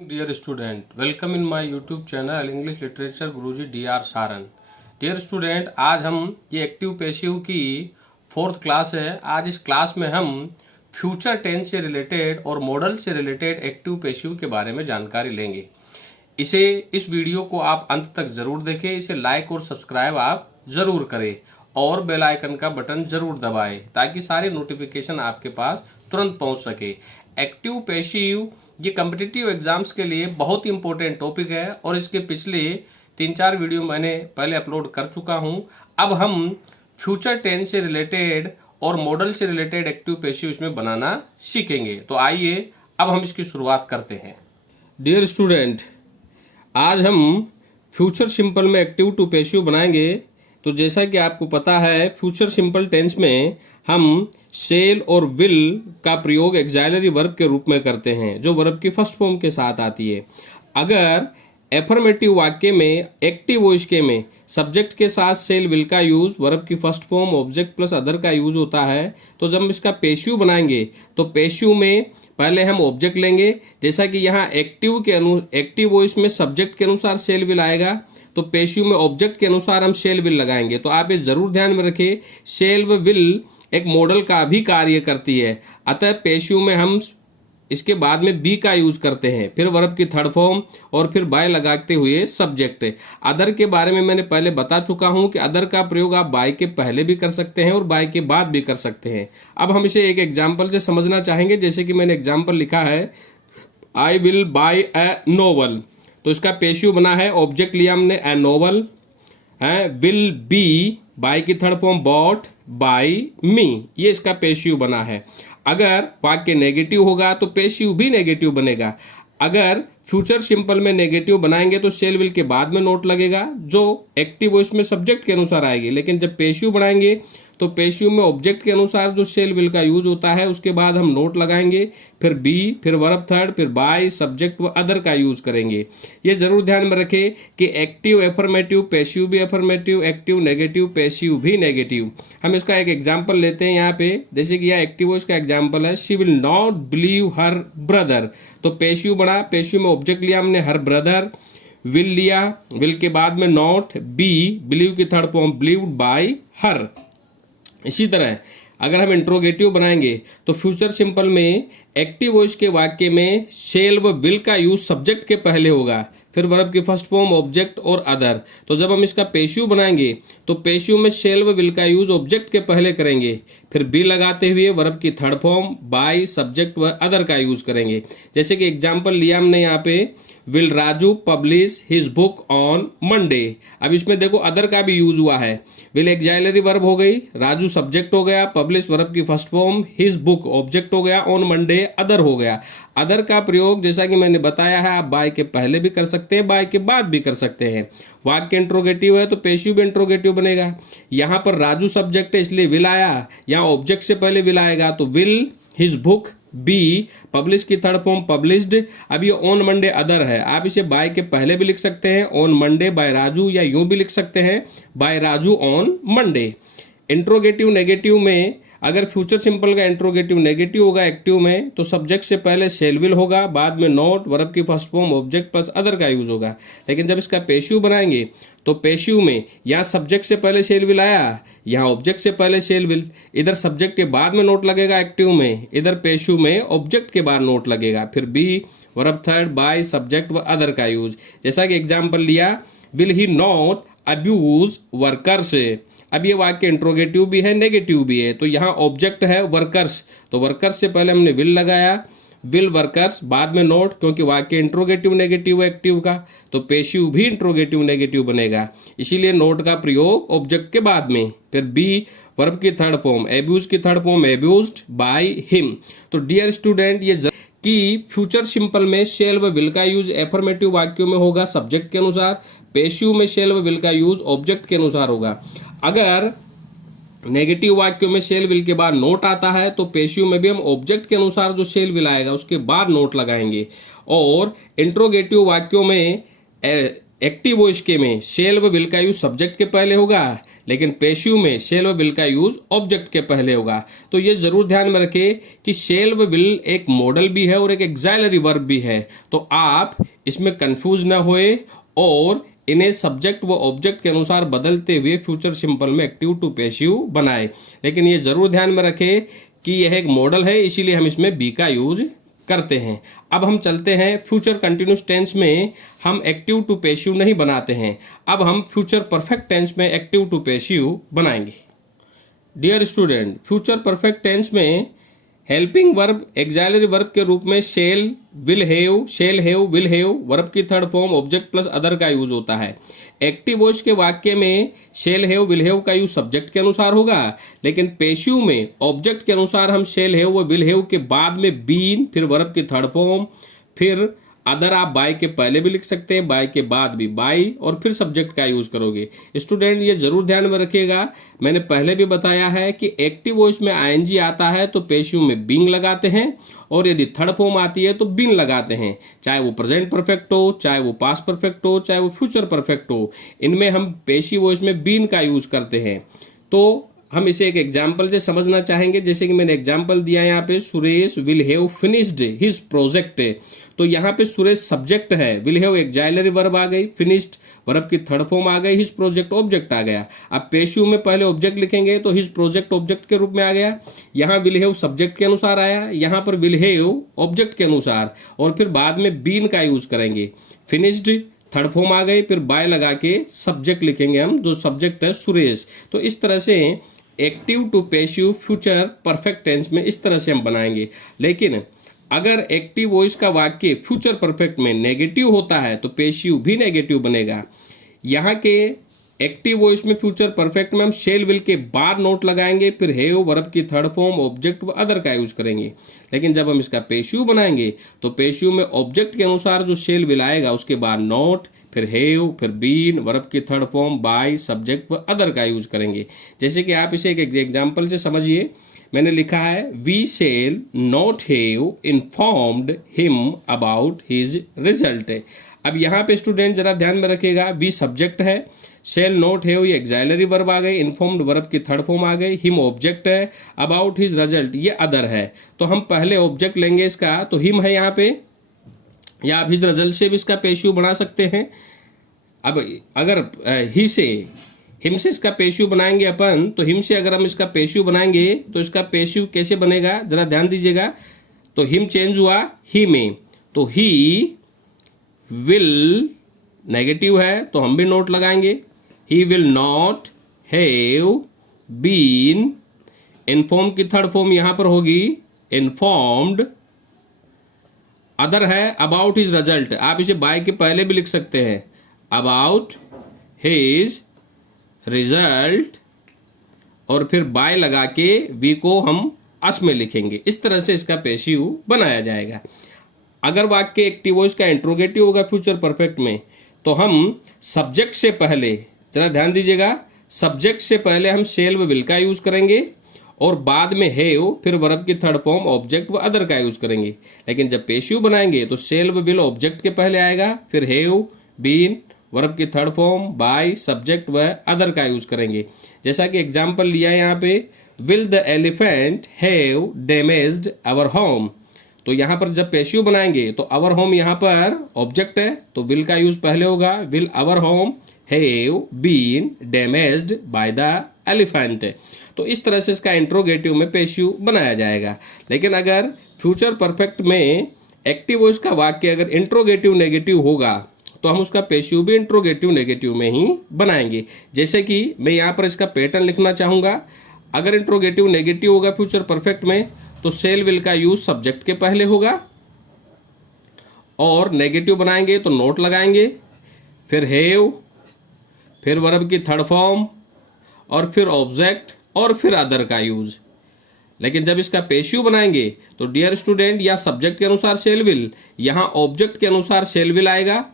Dear student, welcome in my YouTube channel English Literature Guruji DR Saran. Dear student, आज हम ये active passive की 4th class है। आज इस क्लास में हम फ्यूचर टेंस से रिलेटेड और मॉडल से रिलेटेड एक्टिव पैसिव के बारे में जानकारी लेंगे। इस वीडियो को आप अंत तक जरूर देखें, इसे लाइक और सब्सक्राइब आप जरूर करें और बेल आइकन का बटन जरूर दबाएं ताकि सारे नोटिफिकेशन आपके पास तुरंत पहुंच सके। एक्टिव पैसिव ये कम्पिटिटिव एग्जाम्स के लिए बहुत ही इंपॉर्टेंट टॉपिक है और इसके पिछले 3-4 वीडियो मैंने पहले अपलोड कर चुका हूं। अब हम फ्यूचर टेंस से रिलेटेड और मॉडल से रिलेटेड एक्टिव पैसिव इसमें बनाना सीखेंगे। तो आइए अब हम इसकी शुरुआत करते हैं। डियर स्टूडेंट, आज हम फ्यूचर सिंपल में एक्टिव टू पैसिव बनाएंगे। तो जैसा कि आपको पता है, फ्यूचर सिंपल टेंस में हम शेल और विल का प्रयोग एक्सिलरी वर्ब के रूप में करते हैं, जो वर्ब की फर्स्ट फॉर्म के साथ आती है। अगर एफर्मेटिव वाक्य में एक्टिव वॉइस के में सब्जेक्ट के साथ शेल विल का यूज, वर्ब की first form object plus other का यूज होता है, तो जब हम इसका पैसिव बनाएंगे तो पैसिव में पहले हम ऑब्जेक्ट लेंगे। जैसा कि यहाँ एक्टिव वॉइस में सब्जेक्ट के अनुसार शेल विल आएगा, तो पैसिव में ऑब्जेक्ट के अनुसार हम शेल विल लगाएंगे। तो आप ये जरूर ध्यान में रखें, शेल व विल एक मॉडल का भी कार्य करती है। अतः पैसिव में हम इसके बाद में बी का यूज करते हैं, फिर वर्ब की थर्ड फॉर्म और फिर बाय लगाते हुए सब्जेक्ट। अदर के बारे में मैंने पहले बता चुका हूं कि अदर का प्रयोग आप बाय के पहले भी कर सकते हैं और बाय के बाद भी कर सकते हैं। अब हम इसे एक एग्जाम्पल से समझना चाहेंगे। जैसे कि मैंने एग्जाम्पल लिखा है, I will buy A novel. तो इसका पैसिव बना है, ऑब्जेक्ट लिया हमने ए नोवल, विल बी, बाय की थर्ड फॉर्म बॉट बाय मी, ये इसका पैसिव बना है। अगर वाक्य नेगेटिव होगा तो पैसिव भी नेगेटिव बनेगा। अगर फ्यूचर सिंपल में नेगेटिव बनाएंगे तो शेल विल के बाद में नोट लगेगा, जो एक्टिव वॉइस में सब्जेक्ट के अनुसार आएगी। लेकिन जब पैसिव बनाएंगे तो पैसिव में ऑब्जेक्ट के अनुसार जो शेल विल का यूज होता है उसके बाद हम नोट लगाएंगे, फिर बी, फिर वर्ब थर्ड, फिर बाय, सब्जेक्ट व अदर का यूज करेंगे। ये जरूर ध्यान में रखें कि एक्टिव एफर्मेटिव, पैसिव भी एफर्मेटिव, एक्टिव नेगेटिव, पैसिव भी नेगेटिव। हम इसका एक एग्जाम्पल लेते हैं यहाँ पे। जैसे कि यह एक्टिव वॉइस का एग्जाम्पल है, she will not believe her brother. तो पैसिव बना, पैसिव में ऑब्जेक्ट लिया हमने हर ब्रदर, विल लिया, विल के बाद में नॉट, बी, बिलीव की थर्ड फॉर्म बिलीव्ड बाय हर। इसी तरह अगर हम इंट्रोगेटिव बनाएंगे तो फ्यूचर सिंपल में एक्टिव वॉइस के वाक्य में शेल व विल का यूज सब्जेक्ट के पहले होगा, फिर वर्ब की फर्स्ट फॉर्म ऑब्जेक्ट और अदर। तो जब हम इसका पैसिव बनाएंगे तो पैसिव में शेल व विल का यूज ऑब्जेक्ट के पहले करेंगे, फिर बी लगाते हुए वर्ब की थर्ड फॉर्म, बाय, सब्जेक्ट व अदर का यूज करेंगे। जैसे कि एग्जाम्पल लिया हमने यहाँ पे, will Raju publish his book on Monday. अब इसमें देखो अदर का भी यूज हुआ है। विल एक्सिलरी वर्ब हो गई, राजू सब्जेक्ट हो गया, पब्लिश वर्ब की first form, his book object हो गया, ऑन मंडे अदर हो गया। अदर का प्रयोग जैसा कि मैंने बताया है, आप बाय के पहले भी कर सकते हैं, बाय के बाद भी कर सकते हैं। वाक्य इंट्रोगेटिव है तो पैसिव भी इंट्रोगेटिव बनेगा। यहाँ पर राजू सब्जेक्ट है इसलिए विल आया, यहाँ ऑब्जेक्ट से पहले विल आएगा तो will his book be, publish की थर्ड फॉर्म पब्लिश्ड। अब ये ऑन मंडे अदर है, आप इसे बाय के पहले भी लिख सकते हैं, ऑन मंडे बाय राजू, या यूं भी लिख सकते हैं, by Raju on Monday. Interrogative negative में अगर फ्यूचर सिंपल का इंट्रोगेटिव नेगेटिव होगा एक्टिव में तो सब्जेक्ट से पहले शेल विल होगा, बाद में नॉट, वर्ब की first form object plus other का यूज होगा। लेकिन जब इसका पैसिव बनाएंगे तो पैसिव में यहाँ सब्जेक्ट से पहले शेल विल आया, यहाँ ऑब्जेक्ट से पहले शेल विल, इधर सब्जेक्ट के बाद में नोट लगेगा एक्टिव में, इधर पैसिव में ऑब्जेक्ट के बाद नोट लगेगा, फिर be, verb third, by, subject व अदर का यूज। जैसा कि एग्जाम्पल लिया, will he not abuse workers. अब ये वाक्य इंट्रोगेटिव भी है नेगेटिव भी है, तो यहाँ ऑब्जेक्ट है वर्कर्स, तो वर्कर्स से पहले हमने विल लगाया, विल वर्कर्स, बाद में नोट, क्योंकि वाक्य इंट्रोगेटिव नेगेटिव है एक्टिव का, तो पैसिव भी इंट्रोगेटिव नेगेटिव बनेगा, इसीलिए नोट का प्रयोग ऑब्जेक्ट के बाद में। फिर बी, वर्ब की थर्ड फॉर्म, एब्यूज की थर्ड फॉर्म एब्यूज्ड बाय हिम। तो डियर स्टूडेंट, ये कि फ्यूचर सिंपल में शेल व विल का यूज एफर्मेटिव वाक्यों में होगा सब्जेक्ट के अनुसार, पैसिव में शेल व विल का यूज ऑब्जेक्ट के अनुसार होगा। अगर नेगेटिव वाक्यों में शेल विल के बाद नोट आता है तो पैसिव में भी हम ऑब्जेक्ट के अनुसार जो शेल विल आएगा उसके बाद नोट लगाएंगे। और इंट्रोगेटिव वाक्यों में एक्टिव वॉइस के में शेल व विल का यूज सब्जेक्ट के पहले होगा, लेकिन पैसिव में शेल व विल का यूज ऑब्जेक्ट के पहले होगा। तो ये जरूर ध्यान में रखें कि शेल व विल एक मॉडल भी है और एक एक्साइलरी वर्ब भी है, तो आप इसमें कंफ्यूज ना होए और इन्हें सब्जेक्ट व ऑब्जेक्ट के अनुसार बदलते हुए फ्यूचर सिंपल में एक्टिव टू पैसिव बनाए। लेकिन ये जरूर ध्यान में रखें कि यह एक मॉडल है, इसीलिए हम इसमें बी का यूज करते हैं। अब हम चलते हैं फ्यूचर कंटिन्यूस टेंस में हम एक्टिव टू पैसिव नहीं बनाते हैं, अब हम फ्यूचर परफेक्ट टेंस में एक्टिव टू पैसिव बनाएंगे। Dear student, future perfect tense में हेल्पिंग वर्ब एक्साइलरी वर्ब के रूप में shall will have will have verb की third form object plus other का यूज होता है। एक्टिव वॉइस के वाक्य में शेल हैव विल हैव का यूज सब्जेक्ट के अनुसार होगा, लेकिन पैसिव में ऑब्जेक्ट के अनुसार हम शेल हैव व विल हैव के बाद में बीन, फिर वर्ब की थर्ड फॉर्म, फिर अदर आप बाय के पहले भी लिख सकते हैं, बाय के बाद भी बाय, और फिर सब्जेक्ट का यूज करोगे। स्टूडेंट ये जरूर ध्यान में रखिएगा, मैंने पहले भी बताया है कि एक्टिव वॉइस में आईएनजी आता है तो पैसिव में बीइंग लगाते हैं, और यदि थर्ड फॉर्म आती है तो बीन लगाते हैं, चाहे वो प्रेजेंट परफेक्ट हो, चाहे वो पास्ट परफेक्ट हो, चाहे वो फ्यूचर परफेक्ट हो, इनमें हम पैसिव वॉइस में बीन का यूज करते हैं। तो हम इसे एक एग्जाम्पल से समझना चाहेंगे, जैसे कि मैंने एग्जाम्पल दिया यहाँ पे, Suresh will have finished his project. तो यहाँ पे सुरेश सब्जेक्ट है, विल हैव एक्साइलरी वर्ब आ गई, फिनिश्ड वर्ब की थर्ड फॉर्म आ गई, हिज प्रोजेक्ट ऑब्जेक्ट आ गया। अब पैसिव में पहले ऑब्जेक्ट लिखेंगे तो हिज प्रोजेक्ट ऑब्जेक्ट के रूप में आ गया, यहाँ विल हैव सब्जेक्ट के अनुसार आया, यहाँ पर विल हैव ऑब्जेक्ट के अनुसार, और फिर बाद में बीन का यूज करेंगे। फिनिश्ड थर्ड फॉर्म आ गई, फिर बाय लगा के सब्जेक्ट लिखेंगे हम, जो सब्जेक्ट है सुरेश। तो इस तरह से active to passive future perfect tense में इस तरह से हम बनाएंगे। लेकिन अगर एक्टिव वॉइस का वाक्य फ्यूचर परफेक्ट में नेगेटिव होता है तो पैसिव भी नेगेटिव बनेगा। यहाँ के एक्टिव वॉइस में फ्यूचर परफेक्ट में हम शेल विल के बाद नोट लगाएंगे, फिर हैव वर्ब की थर्ड फॉर्म ऑब्जेक्ट व अदर का यूज करेंगे। लेकिन जब हम इसका पैसिव बनाएंगे तो पैसिव में ऑब्जेक्ट के अनुसार जो शेल विल आएगा उसके बाद नोट, फिर हैव, फिर बीन, वर्ब की थर्ड फॉर्म, बाय, सब्जेक्ट व अदर का यूज करेंगे। जैसे कि आप इसे एक एग्जाम्पल से समझिए, मैंने लिखा है we shall not have informed him about his result. अब यहाँ पे स्टूडेंट जरा ध्यान में रखिएगा, वी सब्जेक्ट है, शेल नॉट हैव ये एक्साइलरी वर्ब आ गई, इन्फॉर्म्ड वर्ब की थर्ड फॉर्म आ गई, हिम ऑब्जेक्ट है, अबाउट हिज रिजल्ट ये अदर है। तो हम पहले ऑब्जेक्ट लेंगे इसका, तो हिम है यहाँ पे, या आप हिज रिजल्ट से भी इसका पैसिव बना सकते हैं। अब अगर ही से हिम से इसका पैसिव बनाएंगे अपन, तो हिम से अगर हम इसका पैसिव बनाएंगे तो इसका पैसिव कैसे बनेगा जरा ध्यान दीजिएगा। तो हिम चेंज हुआ ही में, तो ही विल नेगेटिव है तो हम भी नोट लगाएंगे, he will not have been, inform की थर्ड फॉर्म यहां पर होगी इन्फॉर्म्ड, अदर है अबाउट हिज रिजल्ट, आप इसे बाय के पहले भी लिख सकते हैं, अबाउट हिज रिजल्ट, और फिर बाय लगा के वी को हम अस में लिखेंगे। इस तरह से इसका पैसिव बनाया जाएगा। अगर वाक्य एक्टिव वॉइस का इंट्रोगेटिव होगा फ्यूचर परफेक्ट में, तो हम सब्जेक्ट से पहले जरा ध्यान दीजिएगा, सब्जेक्ट से पहले हम शेल व विल का यूज करेंगे, और बाद में हैव, फिर वर्ब की थर्ड फॉर्म ऑब्जेक्ट व अदर का यूज करेंगे। लेकिन जब पैसिव बनाएंगे तो शेल व विल ऑब्जेक्ट के पहले आएगा, फिर हैव, बीन, वर्ब की थर्ड फॉर्म, बाय, सब्जेक्ट व अदर का यूज करेंगे। जैसा कि एग्जांपल लिया है यहाँ पे, will the elephant have damaged our home. तो यहाँ पर जब पैसिव बनाएंगे तो आवर होम यहाँ पर ऑब्जेक्ट है तो विल का यूज पहले होगा, will our home have been damaged by the elephant. तो इस तरह से इसका इंट्रोगेटिव में पैसिव बनाया जाएगा। लेकिन अगर फ्यूचर परफेक्ट में एक्टिव वॉइस का वाक्य अगर इंट्रोगेटिव नेगेटिव होगा तो हम उसका पैसिव भी इंट्रोगेटिव नेगेटिव में ही बनाएंगे। जैसे कि मैं यहाँ पर इसका पैटर्न लिखना चाहूँगा, अगर इंट्रोगेटिव नेगेटिव होगा फ्यूचर परफेक्ट में तो शेल विल का यूज सब्जेक्ट के पहले होगा, और नेगेटिव बनाएंगे तो नोट लगाएंगे, फिर हैव, फिर वर्ब की थर्ड फॉर्म, और फिर ऑब्जेक्ट, और फिर अदर का यूज। लेकिन जब इसका पैसिव बनाएंगे तो डियर स्टूडेंट या सब्जेक्ट के अनुसार शेल विल, यहां ऑब्जेक्ट के अनुसार शेल विल आएगा,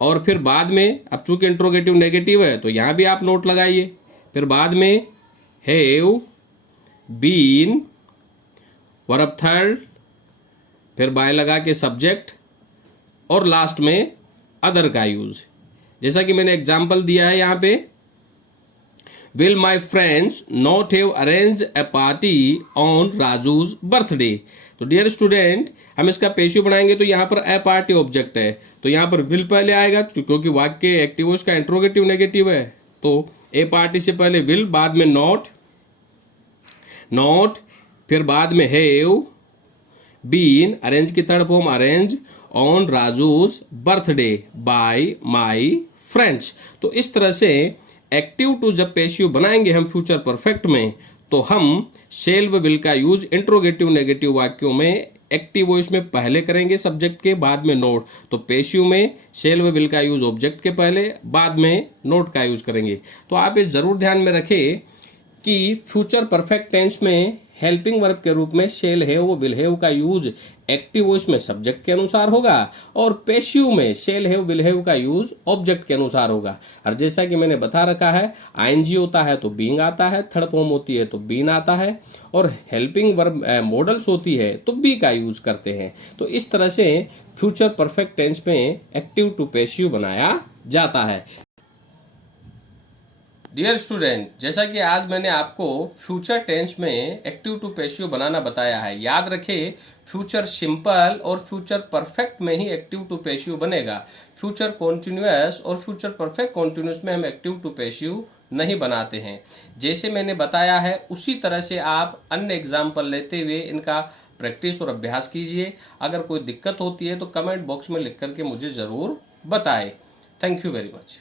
और फिर बाद में, अब चूंकि इंट्रोगेटिव नेगेटिव है तो यहां भी आप नोट लगाइए, फिर बाद में हैव बीन, वर्ब थर्ड, फिर बाय लगा के सब्जेक्ट, और लास्ट में अदर का यूज। जैसा कि मैंने एग्जाम्पल दिया है यहाँ पे, will my friends not have arrange A party on Raju's birthday. तो डियर स्टूडेंट, हम इसका पेशिव बनाएंगे तो यहाँ पर ए पार्टी ऑब्जेक्ट है, तो यहाँ पर विल पहले आएगा क्योंकि वाक्य एक्टिव उसका इंट्रोगेटिव नेगेटिव है। तो ए पार्टी से पहले विल, बाद में नॉट, फिर बाद में हैव, बीन, अरेंज की third form arrange, on Raju's birthday bye my friends. तो इस तरह से एक्टिव टू जब पेशिव बनाएंगे हम फ्यूचर परफेक्ट में, तो हम शेल व विल का यूज इंट्रोगेटिव नेगेटिव वाक्यों में एक्टिव वॉइस में पहले करेंगे सब्जेक्ट के, बाद में नोट। तो पेशिव में शेल व विल का यूज ऑब्जेक्ट के पहले, बाद में नोट का यूज करेंगे। तो आप ये जरूर ध्यान में रखें कि फ्यूचर परफेक्ट टेंस में हेल्पिंग वर्ब के रूप में शेल हैव विल हैव का यूज एक्टिव वॉइस में सब्जेक्ट के अनुसार होगा, और पेशिव में शेल हैव विल हैव का यूज ऑब्जेक्ट के अनुसार होगा। और जैसा कि मैंने बता रखा है, आईएनजी होता है तो बीइंग आता है, थर्ड फॉर्म होती है तो बीन आता है, और हेल्पिंग वर्ब मॉडल्स होती है तो बी का यूज करते हैं। तो इस तरह से फ्यूचर परफेक्ट टेंस में एक्टिव टू पेशिव बनाया जाता है। डियर स्टूडेंट, जैसा कि आज मैंने आपको फ्यूचर टेंस में एक्टिव टू पेशिव बनाना बताया है, याद रखें फ्यूचर सिंपल और फ्यूचर परफेक्ट में ही एक्टिव टू पेशिव बनेगा। फ्यूचर कॉन्टिन्यूअस और फ्यूचर परफेक्ट कॉन्टिन्यूअस में हम एक्टिव टू पेशिव नहीं बनाते हैं। जैसे मैंने बताया है उसी तरह से आप अन्य एग्जाम्पल लेते हुए इनका प्रैक्टिस और अभ्यास कीजिए। अगर कोई दिक्कत होती है तो कमेंट बॉक्स में लिख करके मुझे जरूर बताएं। Thank you very much.